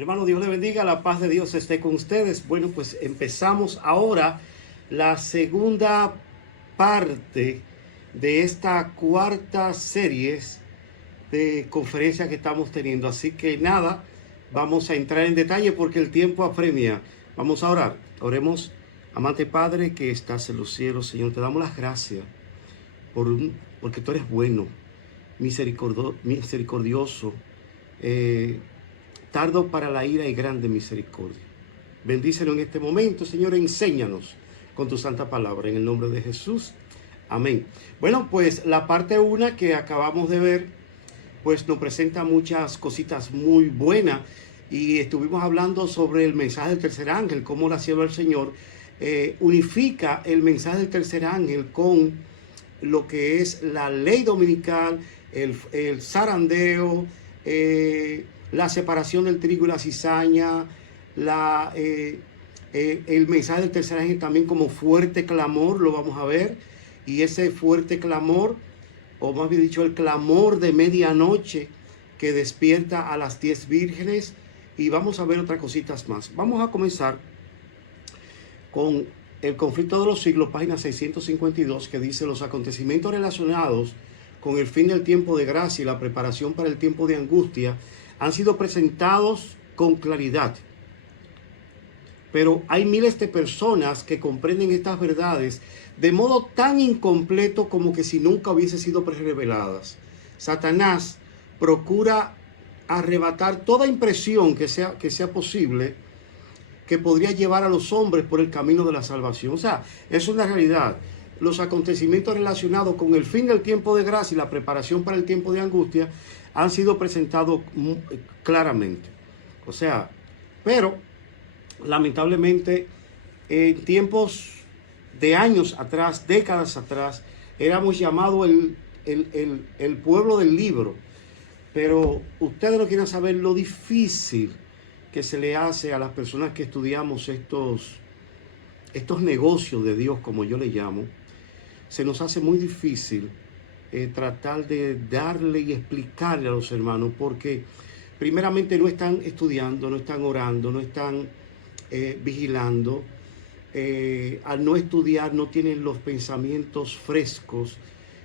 Hermano, Dios le bendiga, la paz de Dios esté con ustedes. Bueno, pues empezamos ahora la segunda parte de esta cuarta serie de conferencias que estamos teniendo. Así que nada, vamos a entrar en detalle porque el tiempo apremia. Vamos a orar. Oremos. Amante Padre que estás en los cielos, Señor, te damos las gracias porque tú eres bueno, misericordioso, tardo para la ira y grande misericordia. Bendícelo en este momento, Señor, enséñanos con tu santa palabra, en el nombre de Jesús. Amén. Bueno, pues la parte 1 que acabamos de ver, pues nos presenta muchas cositas muy buenas. Y estuvimos hablando sobre el mensaje del tercer ángel, cómo la sierva del Señor unifica el mensaje del tercer ángel con lo que es la ley dominical, el zarandeo, la separación del trigo y la cizaña, el mensaje del tercer ángel también como fuerte clamor, lo vamos a ver. Y ese fuerte clamor, o más bien dicho, el clamor de medianoche que despierta a las 10 vírgenes. Y vamos a ver otras cositas más. Vamos a comenzar con el conflicto de los siglos, página 652, que dice: los acontecimientos relacionados con el fin del tiempo de gracia y la preparación para el tiempo de angustia han sido presentados con claridad. Pero hay miles de personas que comprenden estas verdades de modo tan incompleto como que si nunca hubiesen sido reveladas. Satanás procura arrebatar toda impresión que sea posible, que podría llevar a los hombres por el camino de la salvación. O sea, es una realidad. Los acontecimientos relacionados con el fin del tiempo de gracia y la preparación para el tiempo de angustia han sido presentados claramente. O sea, pero lamentablemente en tiempos de años atrás, décadas atrás, éramos llamados el pueblo del libro. Pero ustedes no quieren saber lo difícil que se le hace a las personas que estudiamos estos negocios de Dios, como yo le llamo. Se nos hace muy difícil tratar de darle y explicarle a los hermanos, porque primeramente no están estudiando, no están orando, no están vigilando. Al no estudiar no tienen los pensamientos frescos,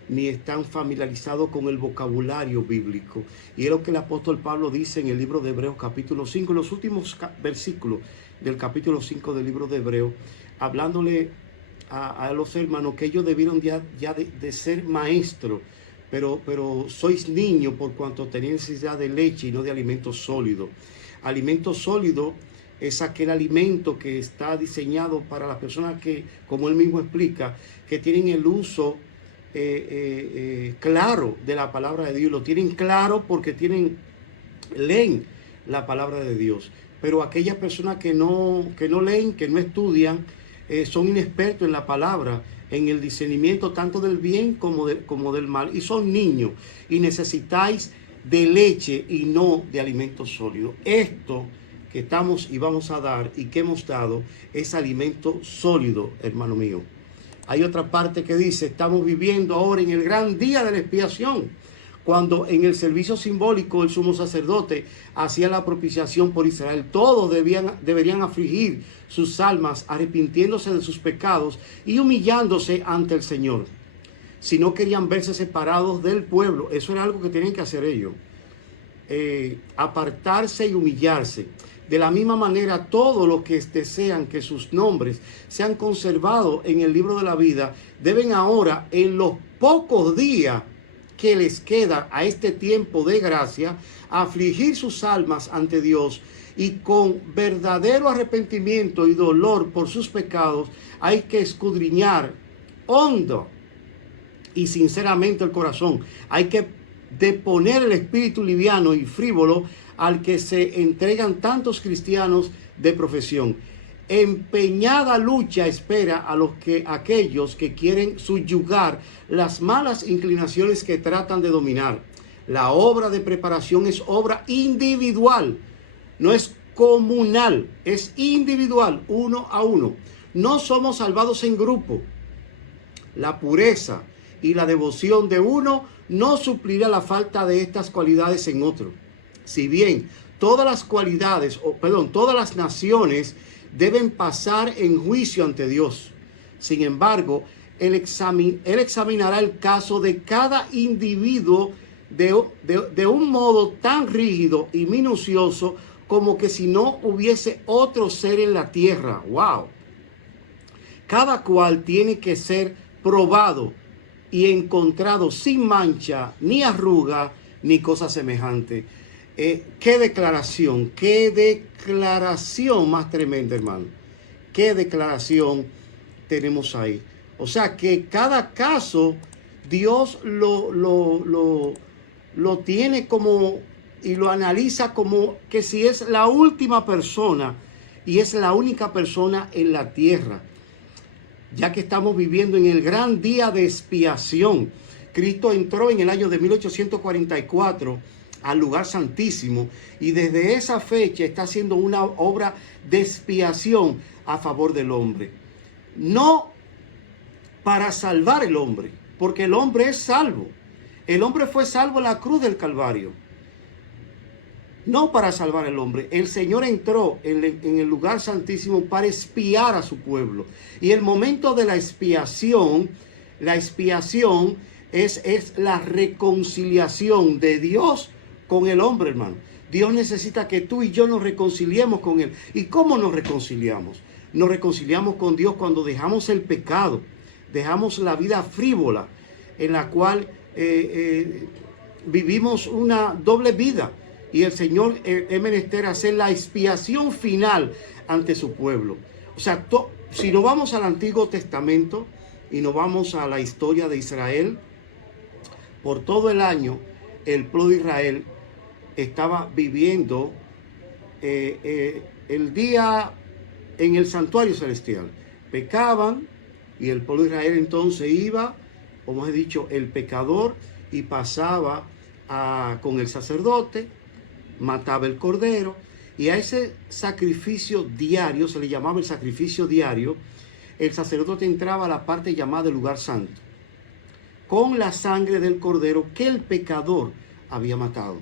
ni están familiarizados con el vocabulario bíblico. Y es lo que el apóstol Pablo dice en el libro de Hebreos capítulo 5, en los últimos versículos del capítulo 5 del libro de Hebreos, hablándole a los hermanos que ellos debieron ya de ser maestros, pero sois niños por cuanto tenéis necesidad de leche y no de alimento sólido. Alimento sólido es aquel alimento que está diseñado para las personas que, como él mismo explica, que tienen el uso claro de la palabra de Dios. Lo tienen claro porque leen la palabra de Dios. Pero aquellas personas que no leen, que no estudian, son inexpertos en la palabra, en el discernimiento tanto del bien como del mal. Y son niños y necesitáis de leche y no de alimento sólido. Esto que estamos y vamos a dar y que hemos dado es alimento sólido, hermano mío. Hay otra parte que dice: estamos viviendo ahora en el gran día de la expiación, cuando en el servicio simbólico el sumo sacerdote hacía la propiciación por Israel. Todos deberían afligir sus almas, arrepintiéndose de sus pecados y humillándose ante el Señor. Si no querían verse separados del pueblo, eso era algo que tenían que hacer ellos. Apartarse y humillarse. De la misma manera, todos los que desean que sus nombres sean conservados en el libro de la vida deben ahora, en los pocos días que les queda a este tiempo de gracia, afligir sus almas ante Dios, y con verdadero arrepentimiento y dolor por sus pecados hay que escudriñar hondo y sinceramente el corazón. Hay que deponer el espíritu liviano y frívolo al que se entregan tantos cristianos de profesión. Empeñada lucha espera a aquellos que quieren subyugar las malas inclinaciones que tratan de dominar. La obra de preparación es obra individual, no es comunal, es individual, uno a uno. No somos salvados en grupo. La pureza y la devoción de uno no suplirá la falta de estas cualidades en otro. Si bien todas las cualidades, todas las naciones deben pasar en juicio ante Dios. Sin embargo, Él examinará el caso de cada individuo de un modo tan rígido y minucioso como que si no hubiese otro ser en la tierra. ¡Wow! Cada cual tiene que ser probado y encontrado sin mancha, ni arruga, ni cosa semejante. Qué declaración más tremenda, hermano. Qué declaración tenemos ahí. O sea que cada caso Dios lo tiene como, y lo analiza como que si es la última persona y es la única persona en la tierra. Ya que estamos viviendo en el gran día de expiación. Cristo entró en el año de 1844 al lugar santísimo y desde esa fecha está haciendo una obra de expiación a favor del hombre. No para salvar el hombre, porque el hombre es salvo. El hombre fue salvo en la cruz del Calvario. No para salvar al hombre. El Señor entró en el lugar santísimo para expiar a su pueblo. Y el momento de la expiación es la reconciliación de Dios con el hombre, hermano. Dios necesita que tú y yo nos reconciliemos con Él. ¿Y cómo nos reconciliamos? Nos reconciliamos con Dios cuando dejamos el pecado, dejamos la vida frívola en la cual vivimos una doble vida. Y el Señor es menester hacer la expiación final ante su pueblo. O sea, si nos vamos al Antiguo Testamento y nos vamos a la historia de Israel, por todo el año el pueblo de Israel estaba viviendo el día en el santuario celestial. Pecaban y el pueblo de Israel entonces iba, como he dicho, el pecador, y pasaba con el sacerdote, mataba el cordero, y a ese sacrificio diario, se le llamaba el sacrificio diario, el sacerdote entraba a la parte llamada el lugar santo con la sangre del cordero que el pecador había matado.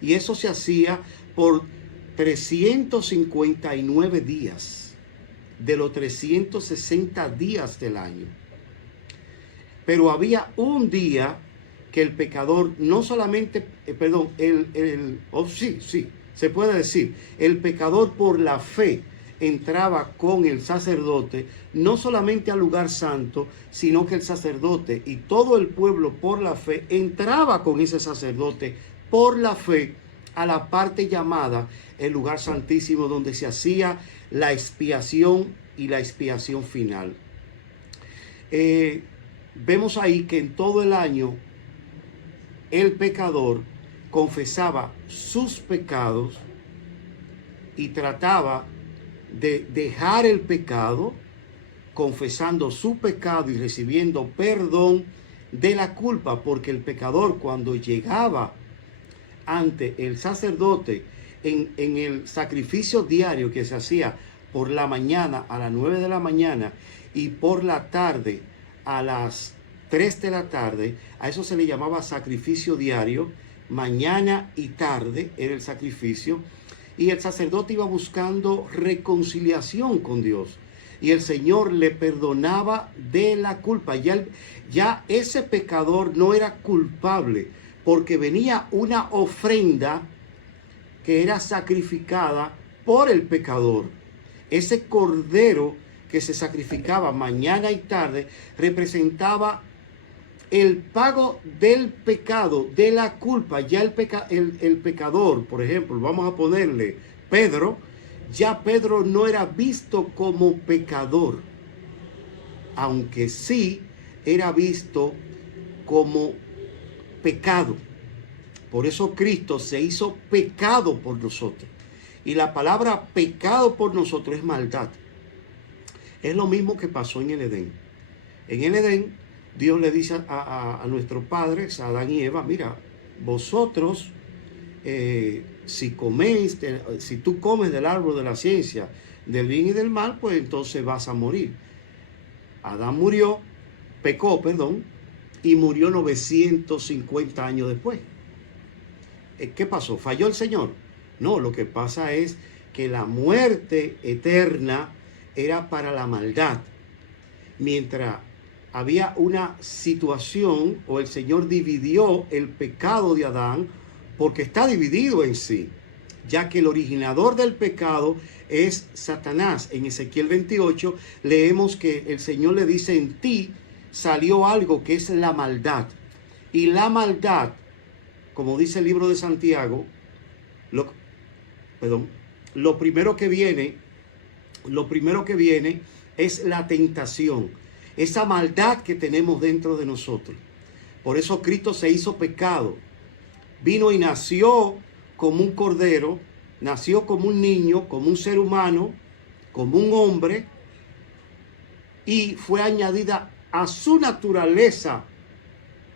Y eso se hacía por 359 días de los 360 días del año. Pero había un día que el pecador no solamente, se puede decir, el pecador por la fe entraba con el sacerdote, no solamente al lugar santo, sino que el sacerdote y todo el pueblo por la fe entraba con ese sacerdote por la fe a la parte llamada el lugar santísimo, donde se hacía la expiación y la expiación final. Vemos ahí que en todo el año el pecador confesaba sus pecados y trataba de dejar el pecado, confesando su pecado y recibiendo perdón de la culpa, porque el pecador, cuando llegaba ante el sacerdote en el sacrificio diario que se hacía por la mañana a las 9 de la mañana y por la tarde a las 3 de la tarde, a eso se le llamaba sacrificio diario. Mañana y tarde era el sacrificio, y el sacerdote iba buscando reconciliación con Dios, y el Señor le perdonaba de la culpa. Ya ese pecador no era culpable, porque venía una ofrenda que era sacrificada por el pecador. Ese cordero que se sacrificaba mañana y tarde representaba el pago del pecado, de la culpa. Ya el pecador, por ejemplo, vamos a ponerle Pedro, ya Pedro no era visto como pecador, aunque sí era visto como pecado. Por eso Cristo se hizo pecado por nosotros. Y la palabra pecado por nosotros es maldad. Es lo mismo que pasó en el Edén. En el Edén, Dios le dice a nuestros padres, a Adán y Eva: mira, vosotros, si tú comes del árbol de la ciencia del bien y del mal, pues entonces vas a morir. Adán pecó, y murió 950 años después. ¿Qué pasó? ¿Falló el Señor? No, lo que pasa es que la muerte eterna era para la maldad. Mientras había una situación, o el Señor dividió el pecado de Adán, porque está dividido en sí, ya que el originador del pecado es Satanás. En Ezequiel 28 leemos que el Señor le dice: en ti salió algo que es la maldad. Y la maldad, como dice el libro de Santiago, lo primero que viene es la tentación, esa maldad que tenemos dentro de nosotros. Por eso Cristo se hizo pecado, vino y nació como un cordero, nació como un niño, como un ser humano, como un hombre, y fue añadida a su naturaleza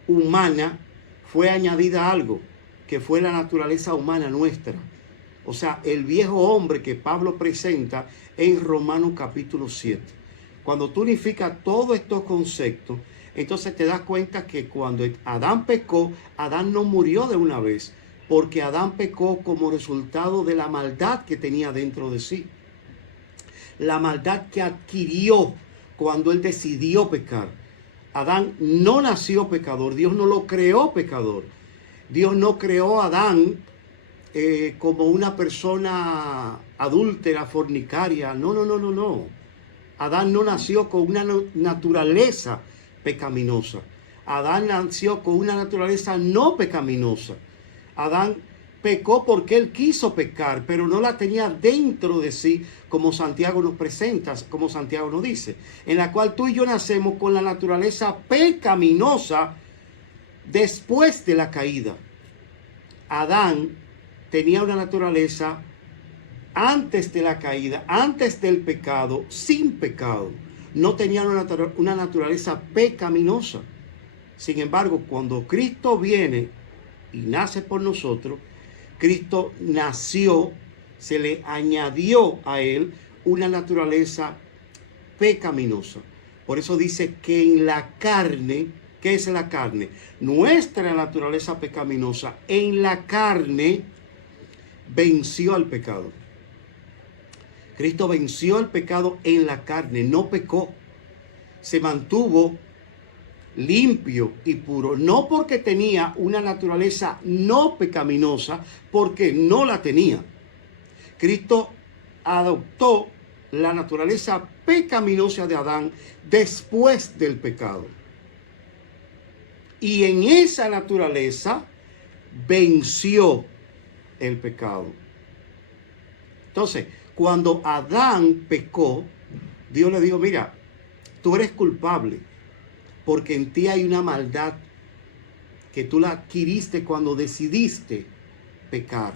humana, fue añadida algo que fue la naturaleza humana nuestra. O sea, el viejo hombre que Pablo presenta en Romanos capítulo 7. Cuando tú unificas todos estos conceptos, entonces te das cuenta que cuando Adán pecó, Adán no murió de una vez, porque Adán pecó como resultado de la maldad que tenía dentro de sí. La maldad que adquirió cuando él decidió pecar. Adán no nació pecador, Dios no lo creó pecador. Dios no creó a Adán como una persona adúltera, fornicaria. No. Adán no nació con una naturaleza pecaminosa. Adán nació con una naturaleza no pecaminosa. Adán pecó porque él quiso pecar, pero no la tenía dentro de sí, como Santiago nos presenta, como Santiago nos dice, en la cual tú y yo nacemos con la naturaleza pecaminosa después de la caída. Adán tenía una naturaleza antes de la caída, antes del pecado, sin pecado. No tenía una naturaleza pecaminosa. Sin embargo, cuando Cristo viene y nace por nosotros, Cristo nació, se le añadió a él una naturaleza pecaminosa. Por eso dice que en la carne, ¿qué es la carne? Nuestra naturaleza pecaminosa en la carne venció al pecado. Cristo venció el pecado en la carne, no pecó. Se mantuvo limpio y puro, no porque tenía una naturaleza no pecaminosa, porque no la tenía. Cristo adoptó la naturaleza pecaminosa de Adán después del pecado. Y en esa naturaleza venció el pecado. Entonces, cuando Adán pecó, Dios le dijo: mira, tú eres culpable, porque en ti hay una maldad que tú la adquiriste cuando decidiste pecar.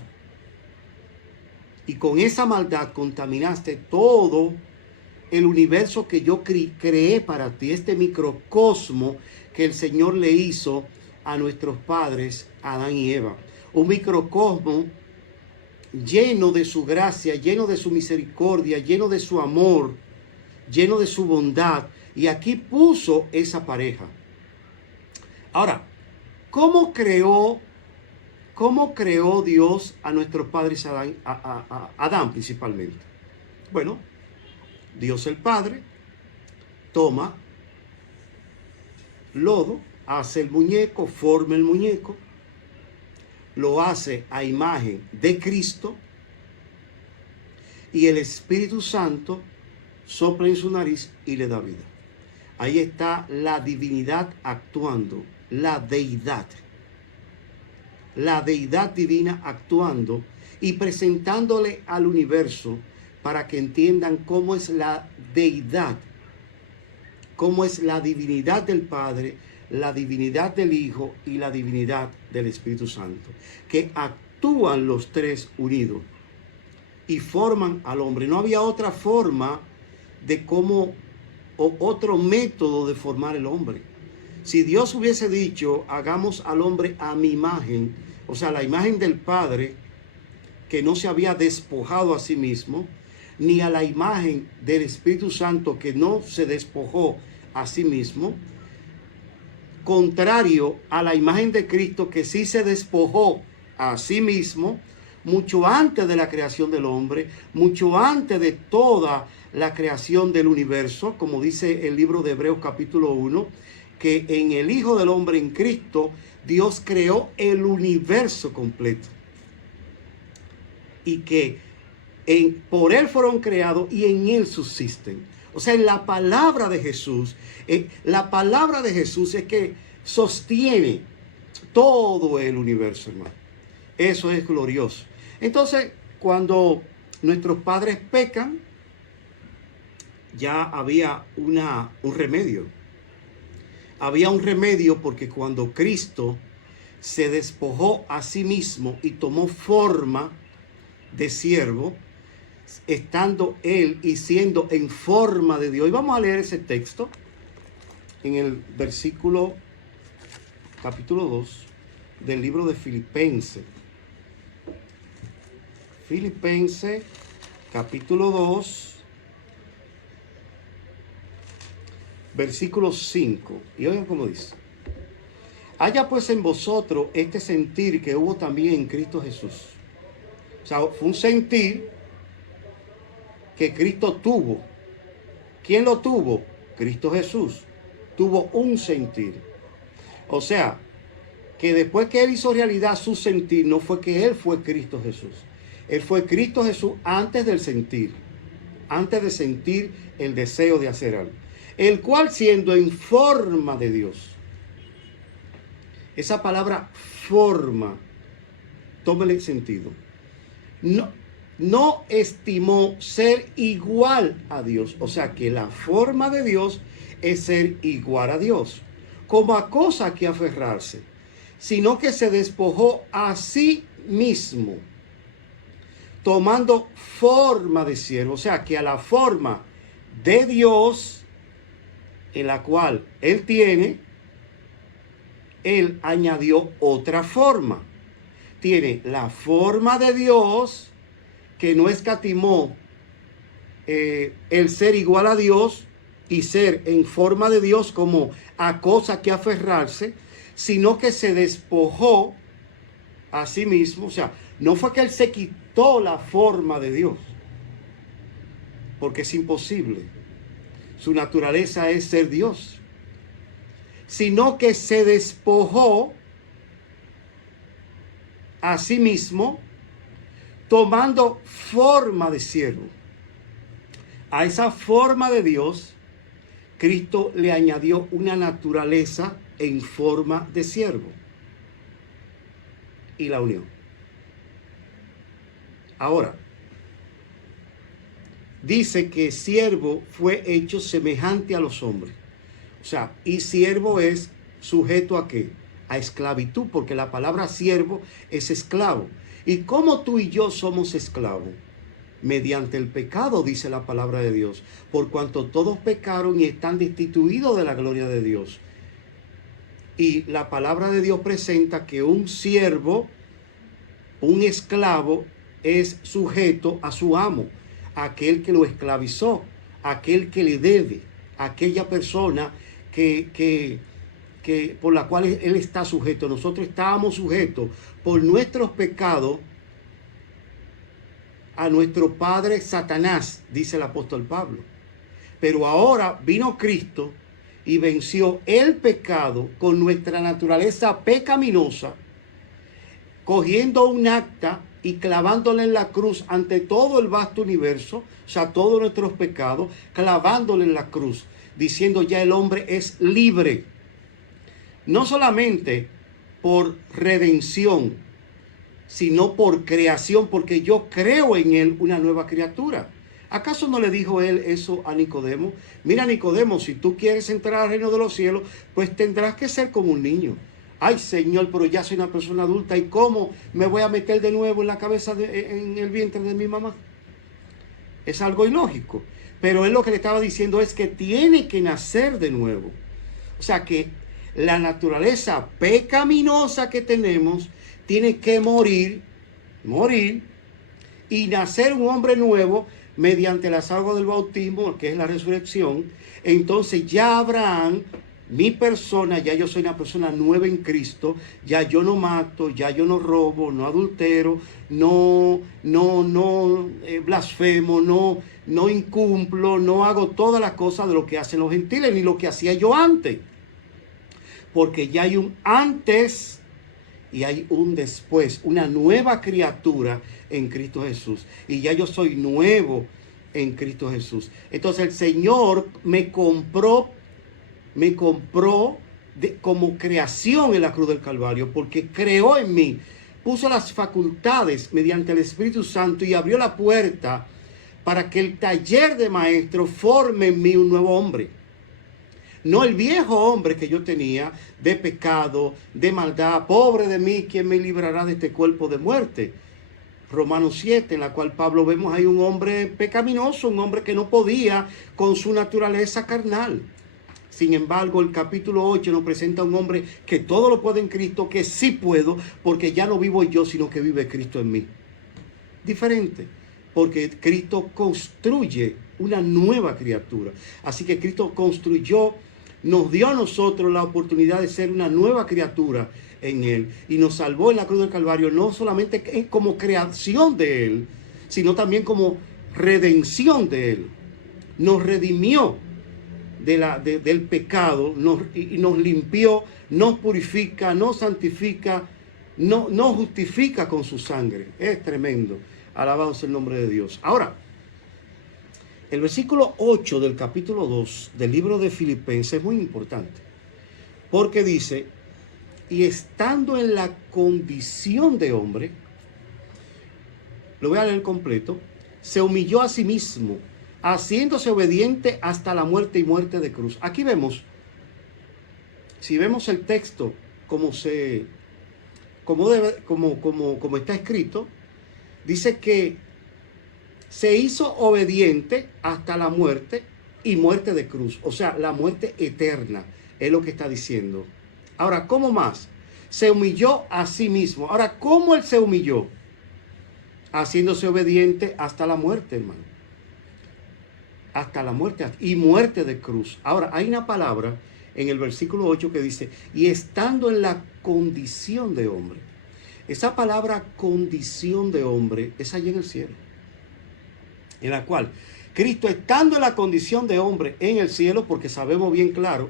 Y con esa maldad contaminaste todo el universo que yo creé para ti, este microcosmo que el Señor le hizo a nuestros padres, Adán y Eva. Un microcosmo lleno de su gracia, lleno de su misericordia, lleno de su amor, lleno de su bondad. Y aquí puso esa pareja. Ahora, ¿cómo creó Dios a nuestros padres, a Adán principalmente? Bueno, Dios el Padre toma lodo, hace el muñeco, forma el muñeco, lo hace a imagen de Cristo, y el Espíritu Santo sopla en su nariz y le da vida. Ahí está la divinidad actuando, la deidad divina actuando y presentándole al universo para que entiendan cómo es la deidad, cómo es la divinidad del Padre, la divinidad del Hijo y la divinidad del Espíritu Santo, que actúan los tres unidos y forman al hombre. No había otra forma de cómo, o otro método de formar el hombre. Si Dios hubiese dicho: hagamos al hombre a mi imagen, o sea, la imagen del Padre, que no se había despojado a sí mismo, ni a la imagen del Espíritu Santo, que no se despojó a sí mismo, contrario a la imagen de Cristo, que sí se despojó a sí mismo, mucho antes de la creación del hombre, mucho antes de toda la creación del universo, como dice el libro de Hebreos capítulo 1, que en el Hijo del Hombre, en Cristo, Dios creó el universo completo. Y que por Él fueron creados y en Él subsisten. O sea, en la palabra de Jesús, es que sostiene todo el universo, hermano. Eso es glorioso. Entonces, cuando nuestros padres pecan, ya había un remedio. Había un remedio porque cuando Cristo se despojó a sí mismo y tomó forma de siervo, estando Él y siendo en forma de Dios. Y vamos a leer ese texto en el versículo capítulo 2 del libro de Filipenses. Filipenses capítulo 2, versículo 5. Y oigan cómo dice: haya pues en vosotros este sentir que hubo también en Cristo Jesús. O sea, fue un sentir que Cristo tuvo. ¿Quién lo tuvo? Cristo Jesús. Tuvo un sentir. O sea, que después que Él hizo realidad su sentir, no fue que Él fue Cristo Jesús. Él fue Cristo Jesús antes del sentir. Antes de sentir el deseo de hacer algo. El cual, siendo en forma de Dios. Esa palabra forma, tómele sentido. No estimó ser igual a Dios. O sea que la forma de Dios es ser igual a Dios, como a cosa que aferrarse, sino que se despojó a sí mismo, tomando forma de siervo. O sea que a la forma de Dios, en la cual Él tiene, Él añadió otra forma. Tiene la forma de Dios, que no escatimó el ser igual a Dios y ser en forma de Dios como a cosa que aferrarse, sino que se despojó a sí mismo. O sea, no fue que Él se quitó la forma de Dios, porque es imposible. Su naturaleza es ser Dios, sino que se despojó a sí mismo, tomando forma de siervo. A esa forma de Dios, Cristo le añadió una naturaleza en forma de siervo y la unió. Ahora, dice que siervo fue hecho semejante a los hombres. O sea, y siervo es sujeto ¿a qué? A esclavitud, porque la palabra siervo es esclavo. ¿Y cómo tú y yo somos esclavos? Mediante el pecado, dice la palabra de Dios. Por cuanto todos pecaron y están destituidos de la gloria de Dios. Y la palabra de Dios presenta que un siervo, un esclavo, es sujeto a su amo, aquel que lo esclavizó, aquel que le debe, aquella persona que por la cual él está sujeto. Nosotros estábamos sujetos por nuestros pecados a nuestro padre Satanás, dice el apóstol Pablo. Pero ahora vino Cristo y venció el pecado con nuestra naturaleza pecaminosa, cogiendo un acta y clavándole en la cruz ante todo el vasto universo, o sea, todos nuestros pecados, clavándole en la cruz, diciendo ya el hombre es libre. No solamente por redención, sino por creación, porque yo creo en él una nueva criatura. ¿Acaso no le dijo él eso a Nicodemo? Mira, Nicodemo, si tú quieres entrar al reino de los cielos, pues tendrás que ser como un niño. Ay, Señor, pero ya soy una persona adulta, ¿y cómo me voy a meter de nuevo en la cabeza, en el vientre de mi mamá? Es algo ilógico. Pero él lo que le estaba diciendo es que tiene que nacer de nuevo. O sea que la naturaleza pecaminosa que tenemos tiene que morir y nacer un hombre nuevo mediante las aguas del bautismo, que es la resurrección. Entonces ya Abraham mi persona, ya yo soy una persona nueva en Cristo, ya yo no mato, ya yo no robo, no adultero, no blasfemo, no incumplo, no hago todas las cosas de lo que hacen los gentiles, ni lo que hacía yo antes. Porque ya hay un antes y hay un después, una nueva criatura en Cristo Jesús. Y ya yo soy nuevo en Cristo Jesús. Entonces el Señor me compró como creación en la cruz del Calvario, porque creó en mí, puso las facultades mediante el Espíritu Santo y abrió la puerta para que el taller de maestro forme en mí un nuevo hombre. No el viejo hombre que yo tenía de pecado, de maldad. Pobre de mí, ¿quién me librará de este cuerpo de muerte? Romanos 7, en la cual Pablo vemos ahí un hombre pecaminoso, un hombre que no podía con su naturaleza carnal. Sin embargo, el capítulo 8 nos presenta a un hombre que todo lo puede en Cristo, que sí puedo, porque ya no vivo yo, sino que vive Cristo en mí. Diferente, porque Cristo construye una nueva criatura. Así que Cristo construyó, nos dio a nosotros la oportunidad de ser una nueva criatura en Él. Y nos salvó en la cruz del Calvario, no solamente como creación de Él, sino también como redención de Él. Nos redimió del pecado, y nos limpió, nos purifica, nos santifica, nos justifica con su sangre. Es tremendo. Alabado sea el nombre de Dios. Ahora, el versículo 8 del capítulo 2 del libro de Filipenses es muy importante, porque dice, y estando en la condición de hombre, lo voy a leer completo, se humilló a sí mismo, haciéndose obediente hasta la muerte y muerte de cruz. Aquí vemos, si vemos el texto como está escrito, dice que se hizo obediente hasta la muerte y muerte de cruz. O sea, la muerte eterna es lo que está diciendo. Ahora, ¿cómo más? Se humilló a sí mismo. Ahora, ¿cómo él se humilló? Haciéndose obediente hasta la muerte, hermano. Hasta la muerte y muerte de cruz. Ahora, hay una palabra en el versículo 8 que dice, y estando en la condición de hombre. Esa palabra condición de hombre es allí en el cielo, en la cual Cristo, estando en la condición de hombre en el cielo, porque sabemos bien claro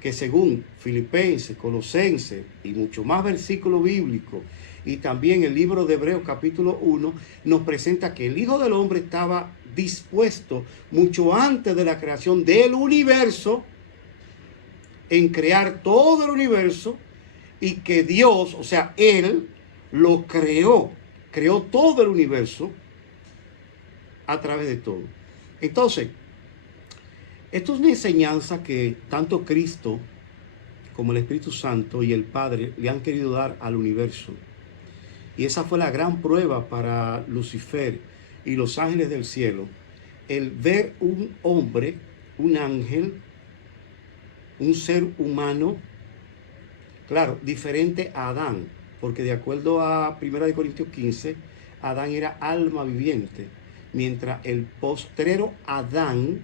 que según Filipenses, Colosenses y mucho más versículos bíblicos, y también el libro de Hebreos capítulo 1, nos presenta que el Hijo del Hombre estaba dispuesto mucho antes de la creación del universo, en crear todo el universo, y que Dios, o sea, Él lo creó todo el universo a través de todo. Entonces, esto es una enseñanza que tanto Cristo como el Espíritu Santo y el Padre le han querido dar al universo. Y esa fue la gran prueba para Lucifer y los ángeles del cielo, el ver un hombre, un ángel, un ser humano, claro, diferente a Adán, porque de acuerdo a 1 Corintios 15, Adán era alma viviente, mientras el postrero Adán,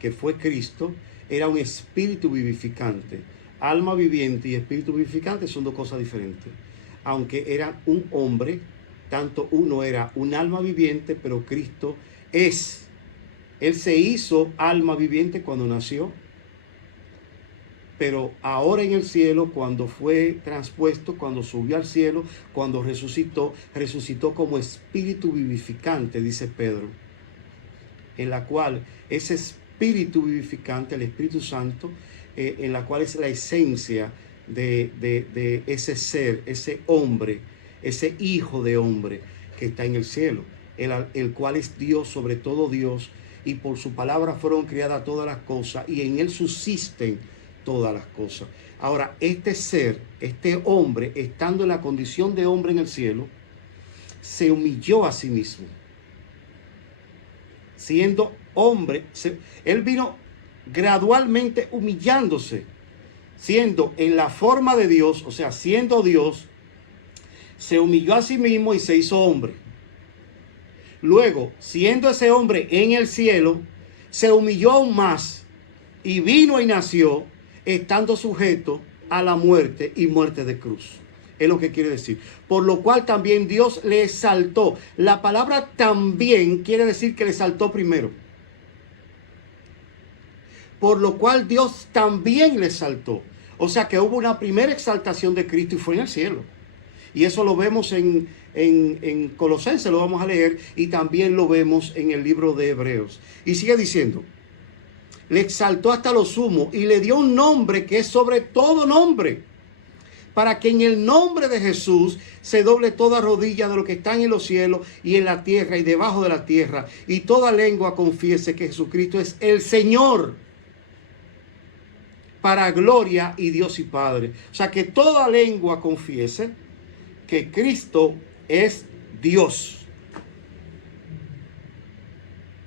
que fue Cristo, era un espíritu vivificante. Alma viviente y espíritu vivificante son dos cosas diferentes. Aunque era un hombre, tanto uno era un alma viviente, pero Cristo es. Él se hizo alma viviente cuando nació, pero ahora en el cielo, cuando fue transpuesto, cuando subió al cielo, cuando resucitó como espíritu vivificante, dice Pedro, en la cual ese espíritu vivificante, el Espíritu Santo, en la cual es la esencia de ese ser, ese hombre, ese hijo de hombre que está en el cielo, el cual es Dios sobre todo Dios, y por su palabra fueron creadas todas las cosas, y en él subsisten todas las cosas. Ahora, este ser, este hombre, estando en la condición de hombre en el cielo, se humilló a sí mismo. Siendo hombre, él vino gradualmente humillándose, siendo en la forma de Dios, o sea, siendo Dios, se humilló a sí mismo y se hizo hombre. Luego, siendo ese hombre en el cielo, se humilló aún más y vino y nació estando sujeto a la muerte y muerte de cruz. Es lo que quiere decir. Por lo cual también Dios le exaltó. La palabra también quiere decir que le exaltó primero. Por lo cual Dios también le exaltó. O sea que hubo una primera exaltación de Cristo y fue en el cielo. Y eso lo vemos en Colosenses, lo vamos a leer, y también lo vemos en el libro de Hebreos. Y sigue diciendo, le exaltó hasta lo sumo y le dio un nombre que es sobre todo nombre, para que en el nombre de Jesús se doble toda rodilla de lo que están en los cielos y en la tierra y debajo de la tierra, y toda lengua confiese que Jesucristo es el Señor, para gloria y Dios y Padre. O sea, que toda lengua confiese que Cristo es Dios,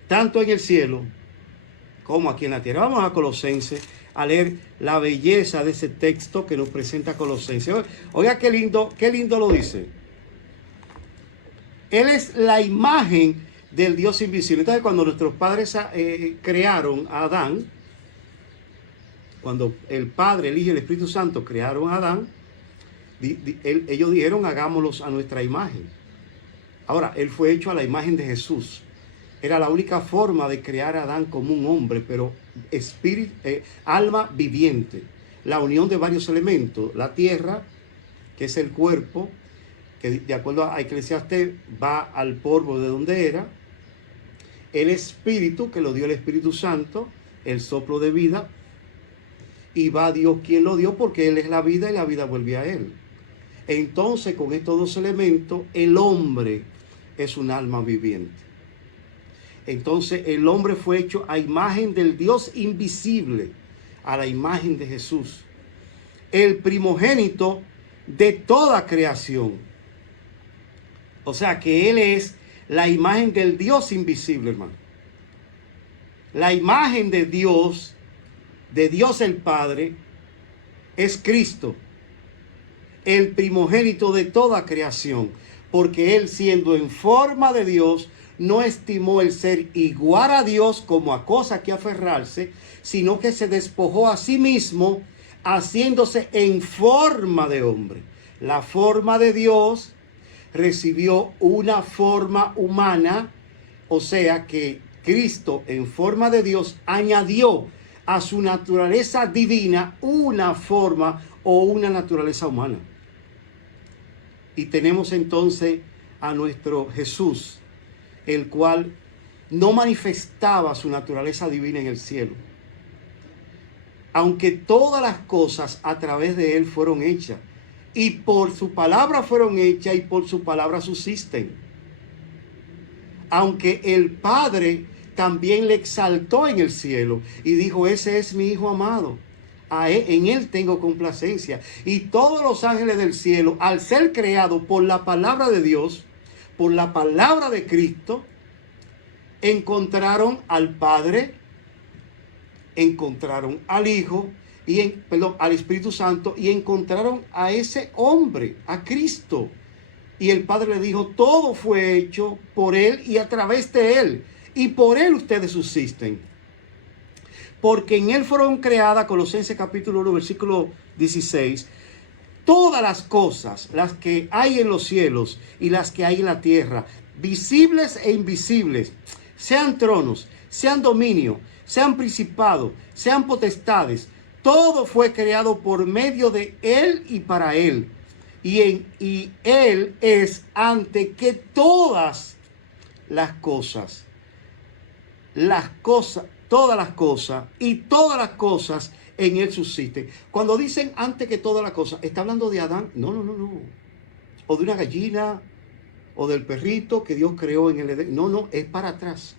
tanto en el cielo como aquí en la tierra. Vamos a Colosenses a leer la belleza de ese texto que nos presenta Colosenses. Oiga qué lindo lo dice. Él es la imagen del Dios invisible. Entonces, cuando nuestros padres crearon a Adán, cuando el Padre, el Hijo y el Espíritu Santo crearon a Adán, ellos dijeron, hagámoslos a nuestra imagen. Ahora, él fue hecho a la imagen de Jesús. Era la única forma de crear a Adán como un hombre, pero espíritu, alma viviente. La unión de varios elementos. La tierra, que es el cuerpo, que de acuerdo a Eclesiastés va al polvo de donde era. El espíritu, que lo dio el Espíritu Santo, el soplo de vida. Y va Dios quien lo dio, porque Él es la vida y la vida vuelve a Él. Entonces, con estos dos elementos, el hombre es un alma viviente. Entonces, el hombre fue hecho a imagen del Dios invisible, a la imagen de Jesús, el primogénito de toda creación. O sea, que Él es la imagen del Dios invisible, hermano. La imagen de Dios el Padre, es Cristo, el primogénito de toda creación, porque Él, siendo en forma de Dios, no estimó el ser igual a Dios como a cosa que aferrarse, sino que se despojó a sí mismo, haciéndose en forma de hombre. La forma de Dios recibió una forma humana, o sea que Cristo, en forma de Dios, añadió a su naturaleza divina una forma o una naturaleza humana. Y tenemos entonces a nuestro Jesús, el cual no manifestaba su naturaleza divina en el cielo, aunque todas las cosas a través de Él fueron hechas, y por su palabra fueron hechas, y por su palabra subsisten. Aunque el Padre también le exaltó en el cielo y dijo, ese es mi Hijo amado, en Él tengo complacencia. Y todos los ángeles del cielo, al ser creados por la palabra de Dios, por la palabra de Cristo, encontraron al Padre, encontraron al Hijo, al Espíritu Santo, y encontraron a ese hombre, a Cristo. Y el Padre le dijo, todo fue hecho por Él y a través de Él, y por Él ustedes subsisten. Porque en Él fueron creadas, Colosenses capítulo 1, versículo 16, todas las cosas, las que hay en los cielos y las que hay en la tierra, visibles e invisibles, sean tronos, sean dominios, sean principados, sean potestades, todo fue creado por medio de Él y para Él. Y Él es antes que todas las cosas. Todas las cosas, y todas las cosas en Él subsisten. Cuando dicen antes que todas las cosas, ¿está hablando de Adán? No. O de una gallina, o del perrito que Dios creó en el Edén. No, es para atrás.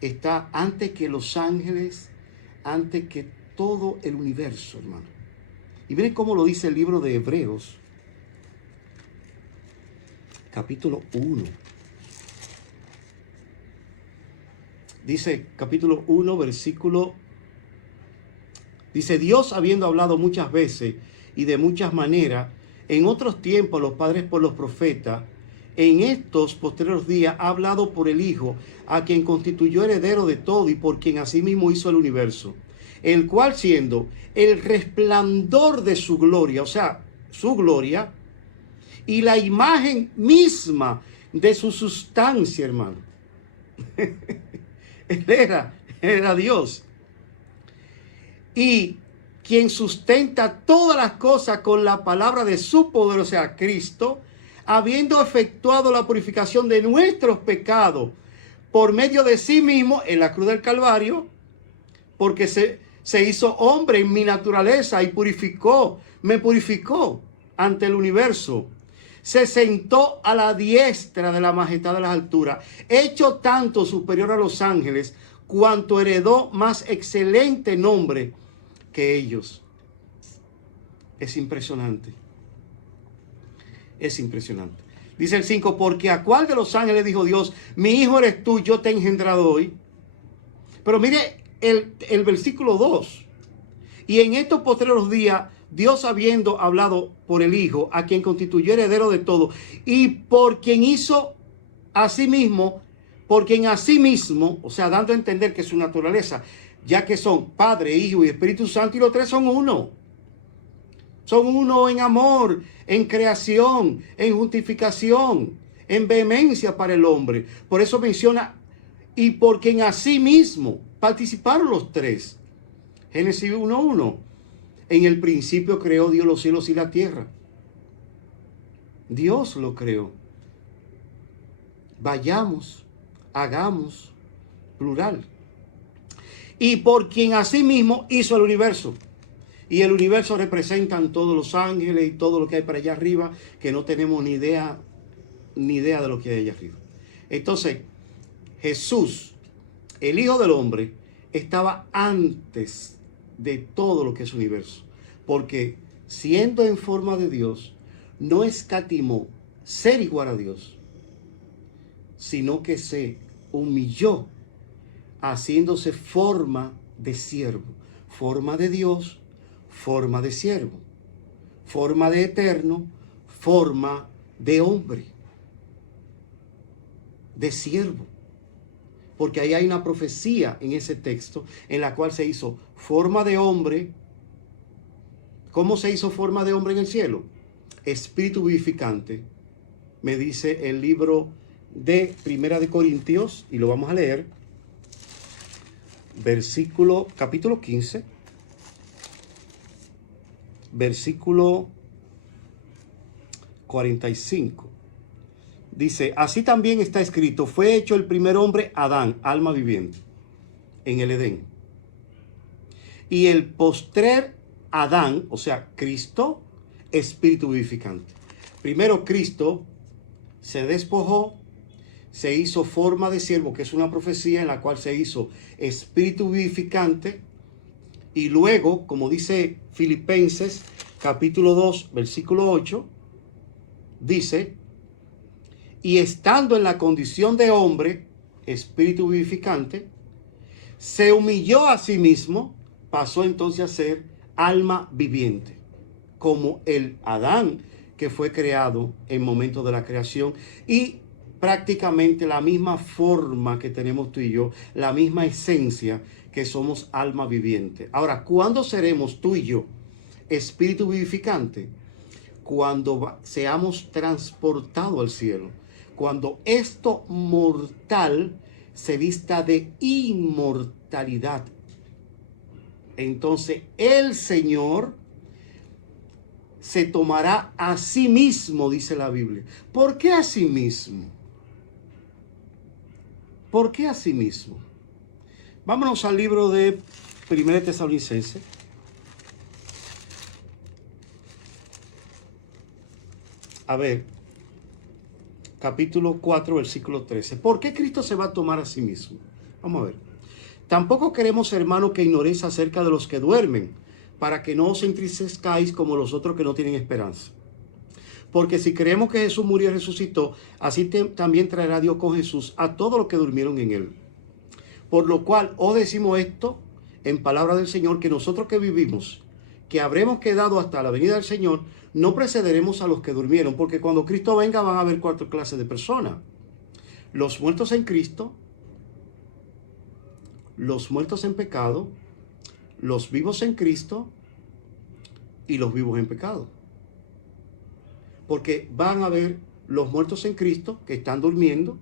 Está antes que los ángeles, antes que todo el universo, hermano. Y miren cómo lo dice el libro de Hebreos, capítulo 1. Dice, capítulo 1, versículo... Dice, Dios, habiendo hablado muchas veces y de muchas maneras, en otros tiempos los padres por los profetas, en estos postreros días ha hablado por el Hijo, a quien constituyó heredero de todo y por quien asimismo hizo el universo, el cual siendo el resplandor de su gloria, o sea, su gloria, y la imagen misma de su sustancia, hermano. Él era Dios. Y quien sustenta todas las cosas con la palabra de su poder, o sea, Cristo, habiendo efectuado la purificación de nuestros pecados por medio de sí mismo en la cruz del Calvario, porque se hizo hombre en mi naturaleza y me purificó ante el universo. Se sentó a la diestra de la majestad de las alturas, hecho tanto superior a los ángeles, cuanto heredó más excelente nombre que ellos. Es impresionante. Es impresionante. Dice el 5, porque a cuál de los ángeles dijo Dios, mi hijo eres tú, yo te he engendrado hoy. Pero mire el versículo 2. Y en estos postreros días, Dios habiendo hablado por el Hijo, a quien constituyó heredero de todo, y por quien hizo a sí mismo, o sea, dando a entender que su naturaleza, ya que son Padre, Hijo y Espíritu Santo, y los tres son uno. Son uno en amor, en creación, en justificación, en vehemencia para el hombre. Por eso menciona, y por quien a sí mismo participaron los tres. Génesis 1:1. En el principio creó Dios los cielos y la tierra. Dios lo creó. Vayamos, hagamos, plural. Y por quien asimismo hizo el universo. Y el universo representan todos los ángeles y todo lo que hay para allá arriba, que no tenemos ni idea de lo que hay allá arriba. Entonces, Jesús, el Hijo del Hombre, estaba antes de todo lo que es universo, porque siendo en forma de Dios, no escatimó ser igual a Dios, sino que se humilló, haciéndose forma de siervo, forma de Dios, forma de siervo, forma de eterno, forma de hombre, de siervo. Porque ahí hay una profecía en ese texto en la cual se hizo forma de hombre. ¿Cómo se hizo forma de hombre en el cielo? Espíritu vivificante. Me dice el libro de Primera de Corintios, y lo vamos a leer. Capítulo 15. Versículo 45. Dice, así también está escrito, fue hecho el primer hombre, Adán, alma viviente, en el Edén. Y el postrer Adán, o sea, Cristo, espíritu vivificante. Primero Cristo se despojó, se hizo forma de siervo, que es una profecía en la cual se hizo espíritu vivificante. Y luego, como dice Filipenses, capítulo 2, versículo 8, dice, y estando en la condición de hombre, espíritu vivificante, se humilló a sí mismo, pasó entonces a ser alma viviente, como el Adán que fue creado en momento de la creación, y prácticamente la misma forma que tenemos tú y yo, la misma esencia que somos alma viviente. Ahora, ¿cuándo seremos tú y yo espíritu vivificante? Cuando seamos transportados al cielo. Cuando esto mortal se vista de inmortalidad. Entonces el Señor se tomará a sí mismo, dice la Biblia. ¿Por qué a sí mismo? ¿Por qué a sí mismo? Vámonos al libro de 1 Tesalonicenses. A ver, capítulo 4, versículo 13. ¿Por qué Cristo se va a tomar a sí mismo? Vamos a ver. Tampoco queremos, hermanos, que ignoréis acerca de los que duermen, para que no os entristezcáis como los otros que no tienen esperanza. Porque si creemos que Jesús murió y resucitó, así también traerá Dios con Jesús a todos los que durmieron en él. Por lo cual os decimos esto en palabra del Señor, que nosotros que vivimos, que habremos quedado hasta la venida del Señor, no precederemos a los que durmieron, porque cuando Cristo venga van a haber 4 clases de personas. Los muertos en Cristo, los muertos en pecado, los vivos en Cristo y los vivos en pecado. Porque van a ver los muertos en Cristo que están durmiendo,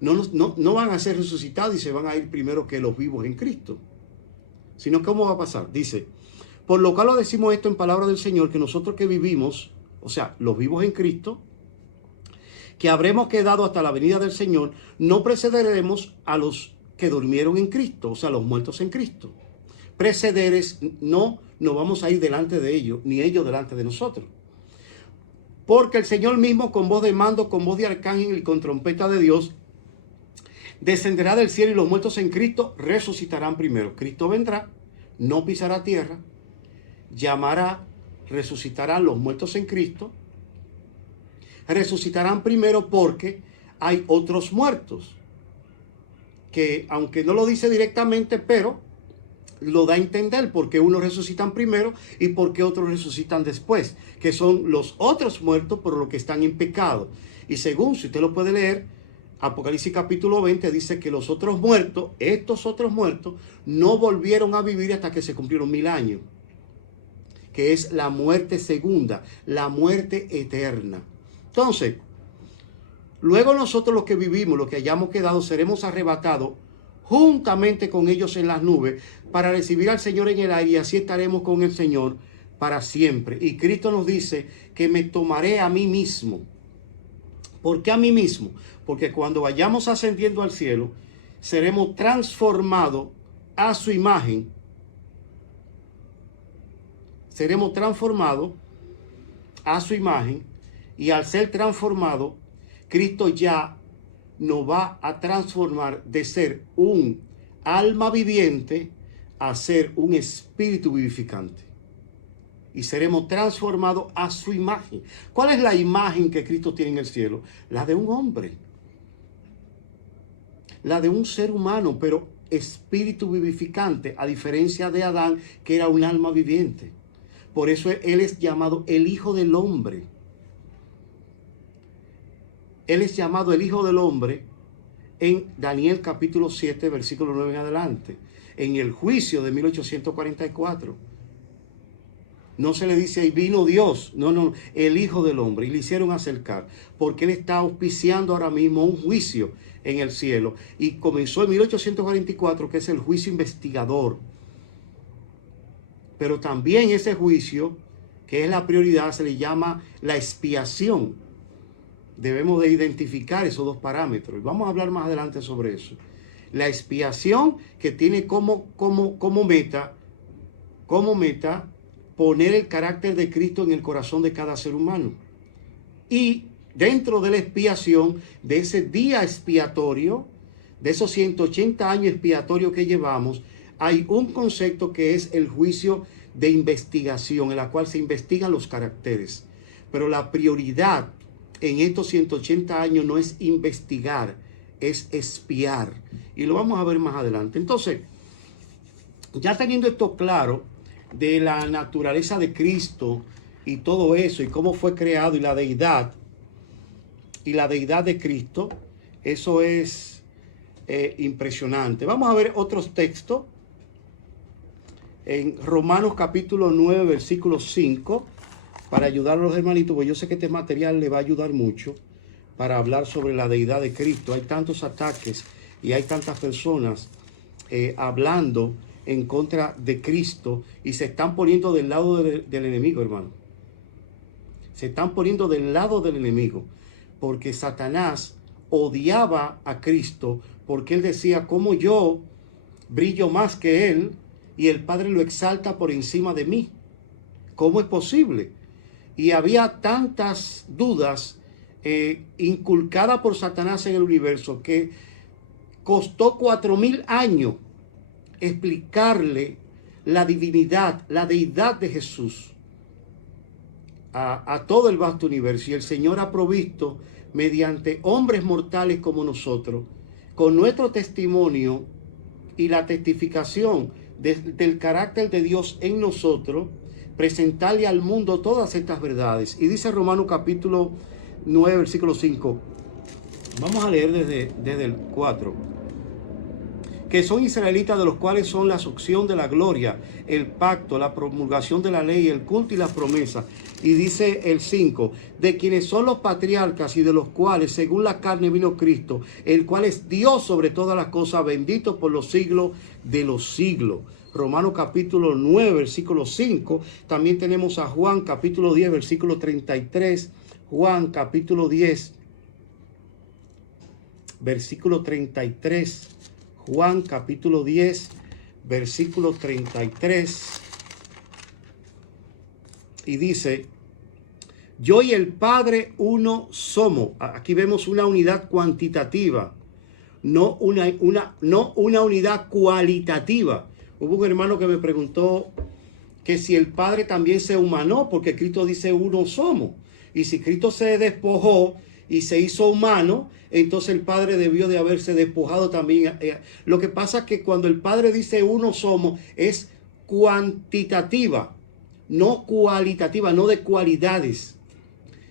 no van a ser resucitados y se van a ir primero que los vivos en Cristo. Sino, ¿cómo va a pasar? Dice, por lo cual lo decimos esto en palabra del Señor, que nosotros que vivimos, o sea, los vivos en Cristo, que habremos quedado hasta la venida del Señor, no precederemos a los que durmieron en Cristo, o sea, los muertos en Cristo. Preceder es no vamos a ir delante de ellos, ni ellos delante de nosotros. Porque el Señor mismo, con voz de mando, con voz de arcángel y con trompeta de Dios, descenderá del cielo, y los muertos en Cristo resucitarán primero. Cristo vendrá, no pisará tierra, llamará, resucitarán los muertos en Cristo. Resucitarán primero porque hay otros muertos, que aunque no lo dice directamente, pero lo da a entender, porque unos resucitan primero y porque otros resucitan después, que son los otros muertos por los que están en pecado. Y según, si usted lo puede leer, Apocalipsis capítulo 20 dice que los otros muertos, estos otros muertos, no volvieron a vivir hasta que se cumplieron 1000 años, que es la muerte segunda, la muerte eterna. Entonces, luego nosotros los que vivimos, los que hayamos quedado, seremos arrebatados juntamente con ellos en las nubes para recibir al Señor en el aire, y así estaremos con el Señor para siempre. Y Cristo nos dice que me tomaré a mí mismo. ¿Por qué a mí mismo? Porque cuando vayamos ascendiendo al cielo, seremos transformados a su imagen. Seremos transformados a su imagen, y al ser transformado, Cristo ya nos va a transformar de ser un alma viviente a ser un espíritu vivificante. Y seremos transformados a su imagen. ¿Cuál es la imagen que Cristo tiene en el cielo? La de un hombre. La de un ser humano, pero espíritu vivificante, a diferencia de Adán, que era un alma viviente. Por eso Él es llamado el Hijo del Hombre. Él es llamado el Hijo del Hombre en Daniel capítulo 7, versículo 9 en adelante. En el juicio de 1844. No se le dice ahí vino Dios, no, el Hijo del Hombre. Y le hicieron acercar, porque Él está auspiciando ahora mismo un juicio en el cielo. Y comenzó en 1844, que es el juicio investigador. Pero también ese juicio, que es la prioridad, se le llama la expiación. Debemos de identificar esos dos parámetros. Y vamos a hablar más adelante sobre eso. La expiación, que tiene como meta poner el carácter de Cristo en el corazón de cada ser humano. Y dentro de la expiación, de ese día expiatorio, de esos 180 años expiatorios que llevamos, hay un concepto que es el juicio de investigación, en la cual se investigan los caracteres. Pero la prioridad en estos 180 años no es investigar, es expiar. Y lo vamos a ver más adelante. Entonces, ya teniendo esto claro, de la naturaleza de Cristo y todo eso, y cómo fue creado, y la deidad de Cristo, eso es impresionante. Vamos a ver otros textos. En Romanos capítulo 9, versículo 5, para ayudar a los hermanitos, porque yo sé que este material le va a ayudar mucho para hablar sobre la deidad de Cristo. Hay tantos ataques y hay tantas personas hablando en contra de Cristo, y se están poniendo del lado del enemigo, hermano. Se están poniendo del lado del enemigo, porque Satanás odiaba a Cristo, porque él decía, ¿cómo yo brillo más que él y el Padre lo exalta por encima de mí? ¿Cómo es posible? Y había tantas dudas inculcadas por Satanás en el universo, que costó 4000 años explicarle la divinidad, la deidad de Jesús a todo el vasto universo. Y el Señor ha provisto, mediante hombres mortales como nosotros, con nuestro testimonio y la testificación del carácter de Dios en nosotros, presentarle al mundo todas estas verdades. Y dice Romanos capítulo 9, versículo 5. Vamos a leer desde el 4. que son israelitas, de los cuales son la succión de la gloria, el pacto, la promulgación de la ley, el culto y las promesas. Y dice el 5, de quienes son los patriarcas y de los cuales según la carne vino Cristo, el cual es Dios sobre todas las cosas, bendito por los siglos de los siglos. Romanos capítulo 9, versículo 5. También tenemos a Juan capítulo 10, versículo 33. Juan capítulo 10, versículo 33. Juan capítulo 10, versículo 33. Y dice, yo y el Padre uno somos. Aquí vemos una unidad cuantitativa, no una unidad cualitativa. Hubo un hermano que me preguntó que si el Padre también se humanó, porque Cristo dice uno somos. Y si Cristo se despojó y se hizo humano, entonces el Padre debió de haberse despojado también. Lo que pasa es que cuando el Padre dice uno somos, es cuantitativa, no cualitativa, no de cualidades,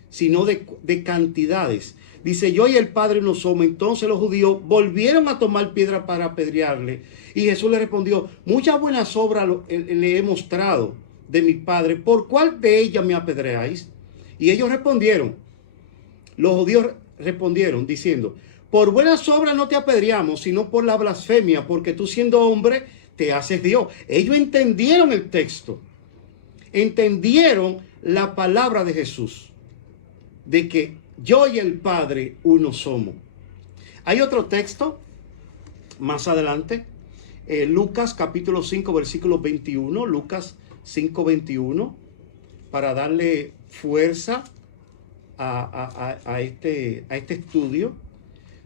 sino de cantidades. Dice, yo y el Padre uno somos. Entonces los judíos volvieron a tomar piedra para apedrearle. Y Jesús le respondió, muchas buenas obras le he mostrado de mi Padre. ¿Por cuál de ellas me apedreáis? Y ellos respondieron, los judíos respondieron diciendo, por buenas obras no te apedreamos, sino por la blasfemia, porque tú siendo hombre te haces Dios. Ellos entendieron el texto, entendieron la palabra de Jesús, de que yo y el Padre uno somos. Hay otro texto más adelante, Lucas capítulo 5, versículo 21, Lucas 5, 21, para darle fuerza a este estudio.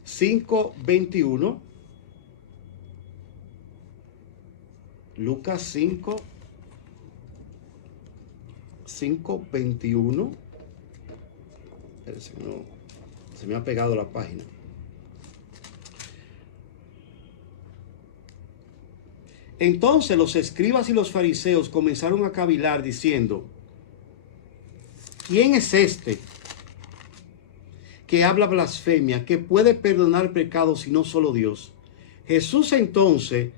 5, 21. Lucas 5, 21. Se me ha pegado la página. Entonces los escribas y los fariseos comenzaron a cavilar diciendo, ¿quién es este que habla blasfemia, que puede perdonar pecados y no solo Dios? Jesús entonces,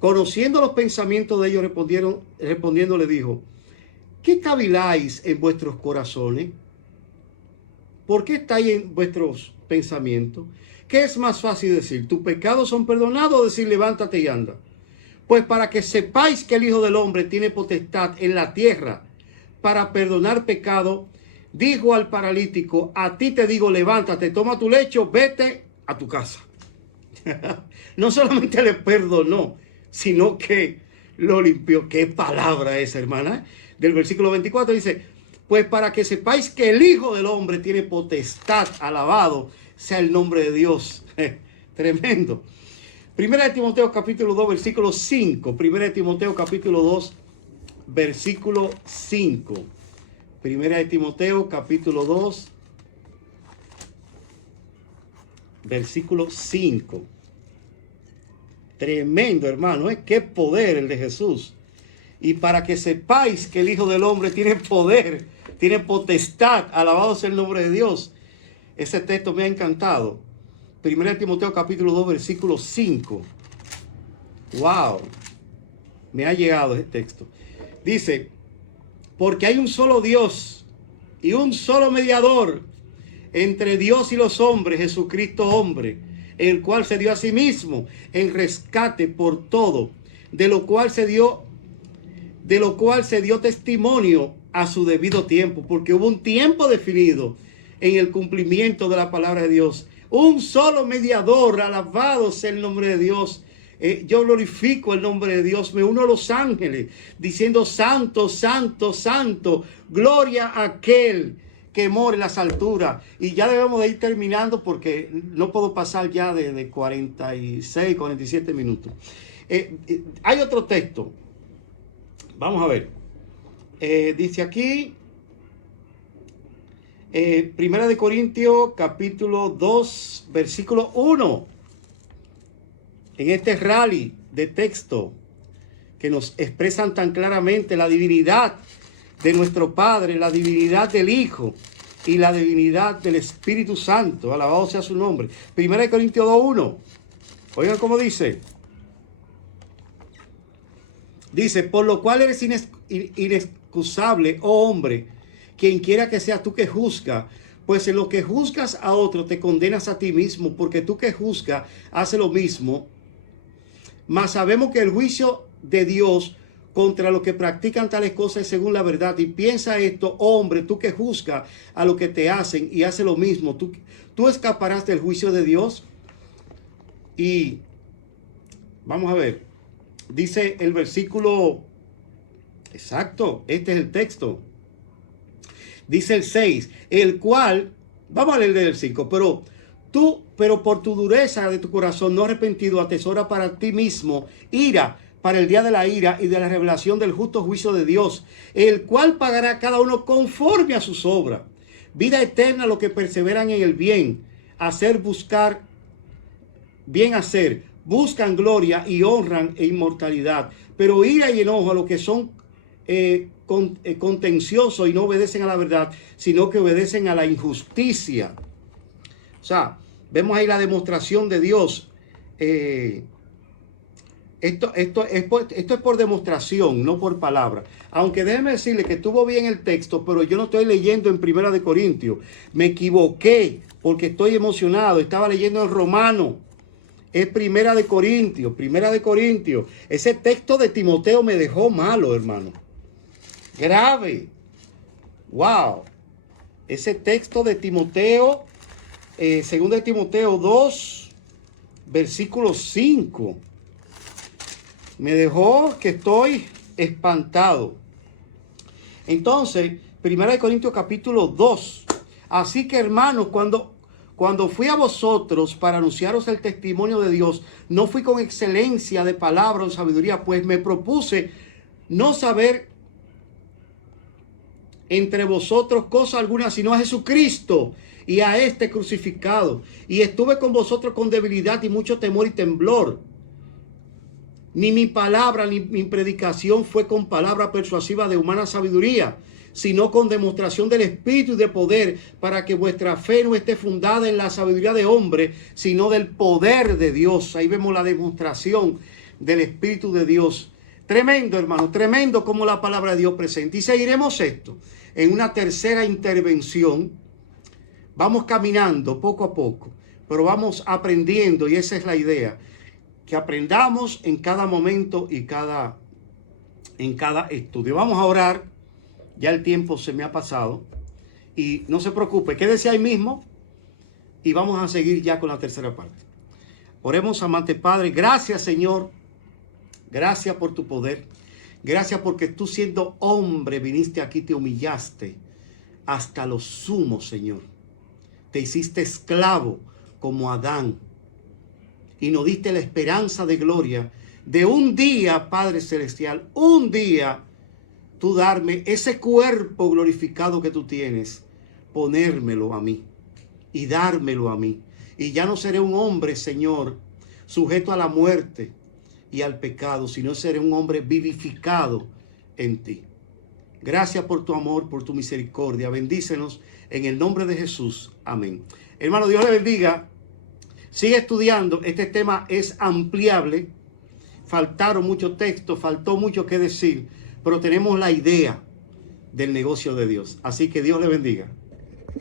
conociendo los pensamientos de ellos, respondiendo le dijo, ¿qué caviláis en vuestros corazones? ¿Por qué estáis en vuestros pensamientos? ¿Qué es más fácil decir? ¿Tus pecados son perdonados? O decir, levántate y anda. Pues para que sepáis que el Hijo del Hombre tiene potestad en la tierra para perdonar pecado, dijo al paralítico, a ti te digo, levántate, toma tu lecho, vete a tu casa. No solamente le perdonó, sino que lo limpió. ¿Qué palabra es, hermana? Del versículo 24 dice, pues para que sepáis que el Hijo del Hombre tiene potestad, alabado sea el nombre de Dios. Tremendo. Primera de Timoteo capítulo 2, versículo 5. Primera de Timoteo capítulo 2, versículo 5. Primera de Timoteo capítulo 2, versículo 5. Tremendo, hermano, ¿eh? Qué poder el de Jesús. Y para que sepáis que el Hijo del Hombre tiene poder, tiene potestad, alabado sea el nombre de Dios. Ese texto me ha encantado. Primera de Timoteo capítulo 2, versículo 5. Wow. Me ha llegado ese texto. Dice, porque hay un solo Dios y un solo mediador entre Dios y los hombres, Jesucristo hombre, el cual se dio a sí mismo en rescate por todo, de lo cual se dio testimonio a su debido tiempo, porque hubo un tiempo definido en el cumplimiento de la palabra de Dios. Un solo mediador, alabado sea el nombre de Dios. Yo glorifico el nombre de Dios, me uno a los ángeles, diciendo santo, santo, santo, gloria a aquel que mora en las alturas. Y ya debemos de ir terminando porque no puedo pasar ya de 46, 47 minutos. Hay otro texto. Vamos a ver. Dice aquí, Primera de Corintios, capítulo 2, versículo 1. En este rally de texto que nos expresan tan claramente la divinidad de nuestro Padre, la divinidad del Hijo y la divinidad del Espíritu Santo. Alabado sea su nombre. Primera de Corintios 2, 1. Oigan cómo dice. Dice, por lo cual eres inexcusable, oh hombre, quien quiera que seas tú que juzga, pues en lo que juzgas a otro te condenas a ti mismo, porque tú que juzgas hace lo mismo. Mas sabemos que el juicio de Dios contra los que practican tales cosas es según la verdad. Y piensa esto, oh hombre, tú que juzgas a lo que te hacen y hace lo mismo, tú escaparás del juicio de Dios. Y vamos a ver, dice el versículo exacto, este es el texto. Dice el 6, el cual, vamos a leer del 5, pero por tu dureza de tu corazón no arrepentido, atesora para ti mismo ira, para el día de la ira y de la revelación del justo juicio de Dios, el cual pagará a cada uno conforme a sus obras. Vida eterna a los que perseveran en el bien, bien hacer, buscan gloria y honran e inmortalidad, pero ira y enojo a los que son contenciosos y no obedecen a la verdad, sino que obedecen a la injusticia. O sea, vemos ahí la demostración de Dios. Esto es por demostración, no por palabra. Aunque déjeme decirle que estuvo bien el texto, pero yo no estoy leyendo en Primera de Corintios. Me equivoqué porque estoy emocionado. Estaba leyendo en Romano. Es Primera de Corintios. Ese texto de Timoteo me dejó malo, hermano. Grave. Wow. Ese texto de Timoteo, segundo de Timoteo 2, versículo 5. Me dejó que estoy espantado. Entonces, 1 Corintios capítulo 2. Así que, hermanos, cuando fui a vosotros para anunciaros el testimonio de Dios, no fui con excelencia de palabra o sabiduría, pues me propuse no saber entre vosotros cosa alguna, sino a Jesucristo y a este crucificado. Y estuve con vosotros con debilidad y mucho temor y temblor. Ni mi palabra ni mi predicación fue con palabra persuasiva de humana sabiduría, sino con demostración del Espíritu y de poder, para que vuestra fe no esté fundada en la sabiduría de hombre, sino del poder de Dios. Ahí vemos la demostración del Espíritu de Dios. Tremendo, hermano, tremendo como la palabra de Dios presenta. Y seguiremos esto en una tercera intervención. Vamos caminando poco a poco, pero vamos aprendiendo, y esa es la idea. Que aprendamos en cada momento y en cada estudio. Vamos a orar. Ya el tiempo se me ha pasado. Y no se preocupe, quédese ahí mismo. Y vamos a seguir ya con la tercera parte. Oremos, amante Padre. Gracias, Señor. Gracias por tu poder. Gracias porque tú, siendo hombre, viniste aquí, te humillaste hasta lo sumo, Señor. Te hiciste esclavo como Adán. Y nos diste la esperanza de gloria de un día, Padre Celestial, un día tú darme ese cuerpo glorificado que tú tienes, ponérmelo a mí y dármelo a mí. Y ya no seré un hombre, Señor, sujeto a la muerte y al pecado, sino seré un hombre vivificado en ti. Gracias por tu amor, por tu misericordia. Bendícenos en el nombre de Jesús. Amén. Hermano, Dios le bendiga. Sigue estudiando, este tema es ampliable, faltaron muchos textos, faltó mucho que decir, pero tenemos la idea del negocio de Dios. Así que Dios le bendiga.